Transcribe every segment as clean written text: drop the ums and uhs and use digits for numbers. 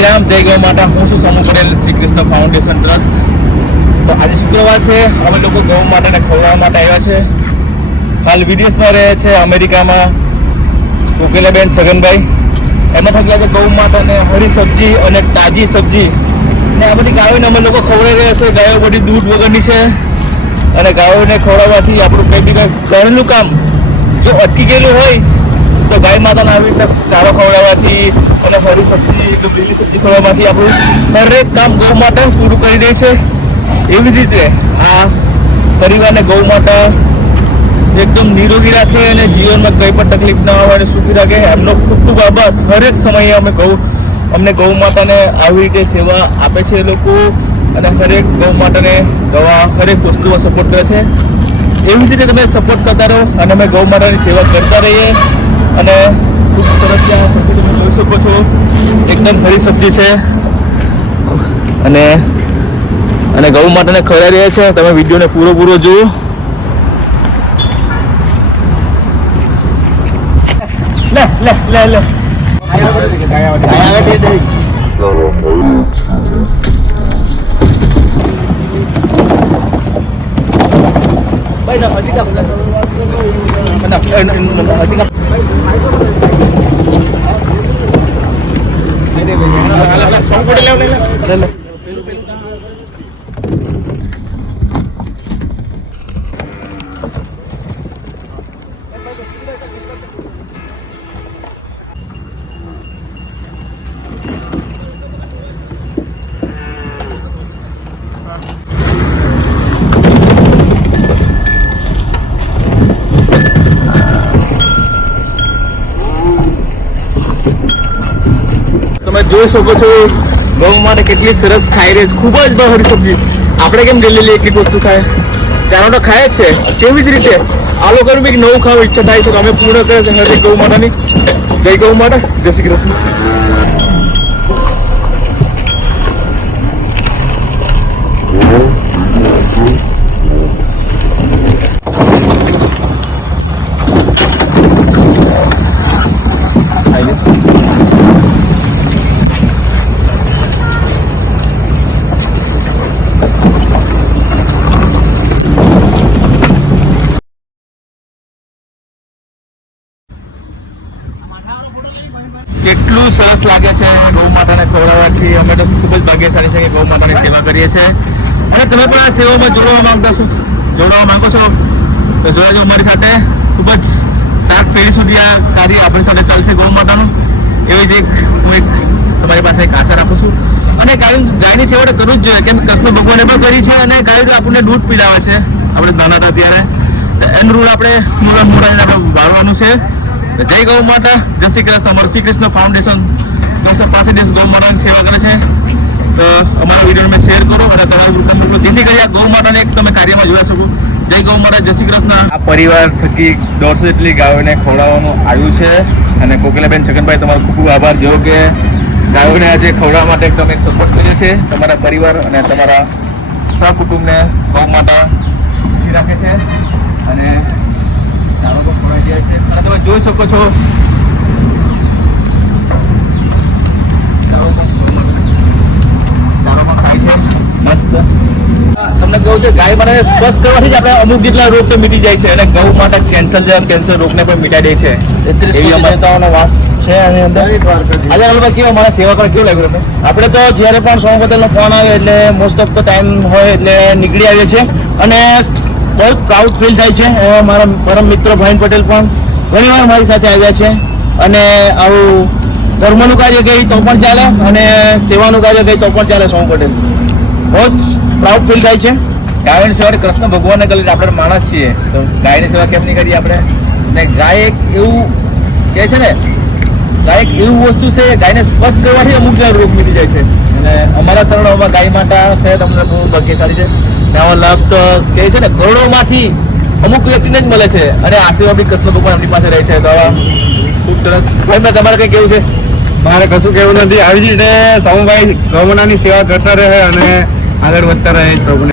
શ્રી રામ, જય ગૌ માતા. હું છું સમૂહ પટેલ, શ્રી કૃષ્ણ ફાઉન્ડેશન ટ્રસ્ટ. તો આજે શુક્રવાર છે, અમે લોકો ગૌ માતાને ખવડાવવા માટે આવ્યા છે. હાલ વિદેશમાં રહે છે, અમેરિકામાં કોકિલાબેન છગનભાઈ. એમાં થઈ ગયા છે ગૌ માતાને હરી સબ્જી અને તાજી સબ્જી ને આ બધી ગાયોને અમે લોકો ખવડાવી રહ્યા છે. ગાયો બધી દૂધ વગરની છે અને ગાયોને ખવડાવવાથી આપણું કંઈ બી ઘરનું કામ જો અટકી ગયેલું હોય તો ગાય માતાને આવી રીતે ચારો ખવડાવવાથી અને હરી સબ્જી એટલે લીલી સબ્જી ખવડાવવાથી આપણું દરેક કામ ગૌ માતા પૂરું કરી દે છે. એવી જ રીતે આ પરિવારને ગૌ માતા એકદમ નિરોગી રાખે અને જીવનમાં કંઈ પણ તકલીફ ના આવે અને સુખી રાખે. એમનો ખૂબ ખૂબ આભાર. હરેક સમયે અમને ગૌ માતાને આવી રીતે સેવા આપે છે એ લોકો અને હરેક ગૌ માતાને દવા હરેક વસ્તુમાં સપોર્ટ કરે છે. એવી જ રીતે તમે સપોર્ટ કરતા રહો અને અમે ગૌ માતાની સેવા કરતા રહીએ. અને ખૂબ સરસ છે આ સબ્જી તમે જોઈ શકો છો, એકદમ હરી સબ્જી છે અને ગૌ માતાને ખવડાવી રહ્યા છે. તમે વિડીયોને પૂરો જુઓ. લે લે લે લે તમે જોઈ શકો છો ગૌ માટે કેટલી સરસ ખાઈ રહી છે. ખૂબ જ હરી સબ્જી. આપણે કેમ ડેલી એક વસ્તુ ખાય, ચારો તો ખાય જ છે. તેવી જ રીતે આ લોકોને બી નવું ખાવાની ઈચ્છા થાય છે. અમે પૂર્ણ કરે છે હરેક ગૌ માતાની. જય ગૌ માતા, જય શ્રી કૃષ્ણ. કેટલું સરસ લાગે છે ગૌ માતાને ખવડાવવાથી. અમે તો ખૂબ જ ભાગ્યશાળી છે કે ગૌ માતાની સેવા કરીએ છીએ. અને તમે પણ આ સેવામાં જોડવા માંગો છો તો જોડાજો અમારી સાથે. ખૂબ જ 7 પેઢી સુધી આ કાર્ય આપણી સાથે ચાલશે ગૌ માતાનું. એવી જ હું તમારી પાસે એક આશા રાખું છું. અને ગાયની સેવા તો કરવું જ જોઈએ, કેમ કૃષ્ણ ભગવાને પણ કરી છે અને ગાય આપણને દૂધ પીડાવે છે. આપણે નાના હતા ત્યારે એનું રૂલ આપણે મૂળાને વાળવાનું છે. જય ગૌ માતા, જય શ્રી કૃષ્ણ. અમારું શ્રી કૃષ્ણ ફાઉન્ડેશન 265 દિવસ ગૌ માતાની સેવા કરે છે. તો અમારા વિડીયોને શેર કરો અને તમારું રૂપિયા મોકલો, જેથી કરી આ ગૌ માતાને એક તમે કાર્યમાં જોઈ શકો. જય ગૌ માતા, જય શ્રી કૃષ્ણ. આ પરિવાર થકી 150 જેટલી ગાયોને ખવડાવવાનું આવ્યું છે. અને કોકિલાબેન છગનભાઈ, તમારો ખૂબ ખૂબ આભાર. જેવો કે ગાયોને આજે ખવડાવવા માટે તમે સપોર્ટ કર્યો છે. તમારા પરિવાર અને તમારા સહકુટુંબને ગૌ માતા સુખી રાખે છે અને ચારો પણ ખવડાવી જાય છે. અને તમે જોઈ શકો છો ચારો પણ ખાય છે મસ્ત. તમને કહું છે ગાય માટે સ્પર્શ કરવાથી જ આપણે અમુક જેટલા રોગ તો મીટી જાય છે. અને ગૌ માટે કેન્સર રોગને પણ મિટાઈ દે છે. એવી અમારતાઓનો વાસ છે આની અંદર. આજે હાલમાં કેવું અમારા સેવા કરવા કેવું લાગ્યું તમને? આપણે તો જ્યારે પણ સોમ પટેલનો ફોન આવે એટલે મોસ્ટ ઓફ ધ ટાઈમ હોય એટલે નીકળી આવીએ છીએ અને બહુ પ્રાઉડ ફીલ થાય છે. મારા પરમ મિત્ર ભાઈન પટેલ પણ ઘણીવાર મારી સાથે આવ્યા છે અને આવું ધર્મનું કાર્ય કહી તો પણ ચાલે અને સેવાનું કાર્ય કહી તો પણ ચાલે. સોમ પટેલ બહુ જ પ્રાઉડ ફીલ થાય છે. ગાયની સેવા કૃષ્ણ ભગવાનને કરી, આપણે માણસ છીએ તો ગાયની સેવા કેમ નહીં કરીએ આપણે? ને ગાય એક એવું કહે છે ને, ગાય એક એવું વસ્તુ છે, ગાયને સ્પર્શ કરવાથી અમુક રોગ મિટી જાય છે. અને અમારા શરણોમાં ગાય માતા છે, તમને બહુ ભાગ્યશાળી છે. આવા લાભ તો કહે છે ને કરોડોમાંથી અમુક વ્યક્તિને જ મળે છે. અને આશીર્વાદ બી કૃષ્ણ ભગવાન એમની પાસે રહે છે. તો આવા ખૂબ સરસ. ભાઈ તમારે કંઈ કેવું છે? મારે કશું કેવું નથી. આવી જ રીતે સમુભાઈ ગૌમાતાની સેવા કરતા રહે અને આગળ વધતા રહે પ્રભુને.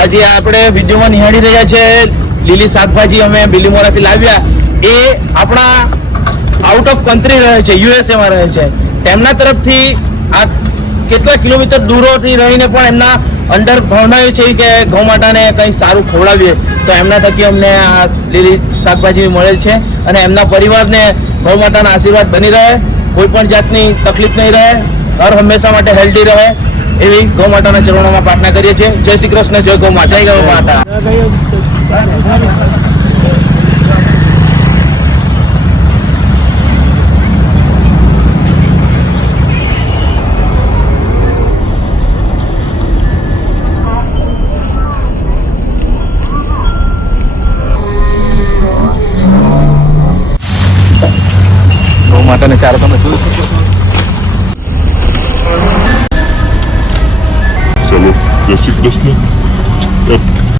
આજે આપણે વિડીયોમાં નિહાળી રહ્યા છે લીલી શાકભાજી અમે બિલીમોરાથી લાવ્યા. એ આપણા આઉટ ઓફ કન્ટ્રી રહે છે, યુએસએમાં રહે છે. તેમના તરફથી આ કેટલા કિલોમીટર દૂરોથી રહીને પણ એમના અંદર ભાવના એ છે કે ગૌ માતાને કંઈ સારું ખવડાવીએ તો એમના થકી અમને આ લીલી શાકભાજી મળેલ છે અને એમના પરિવારને ગૌ માતાના આશીર્વાદ બની રહે, કોઈ પણ જાતની તકલીફ નહીં રહે, ઘર હંમેશા માટે હેલ્ધી રહે એવી ગૌ માતાના ચરણોમાં પ્રાર્થના કરીએ છીએ. જય શ્રી કૃષ્ણ, જય ગૌ માતા, જય ગૌ માતા. ગૌ માતાને ચારો તમે જોઈ શકો છો. ચલો જય શ્રી કૃષ્ણ.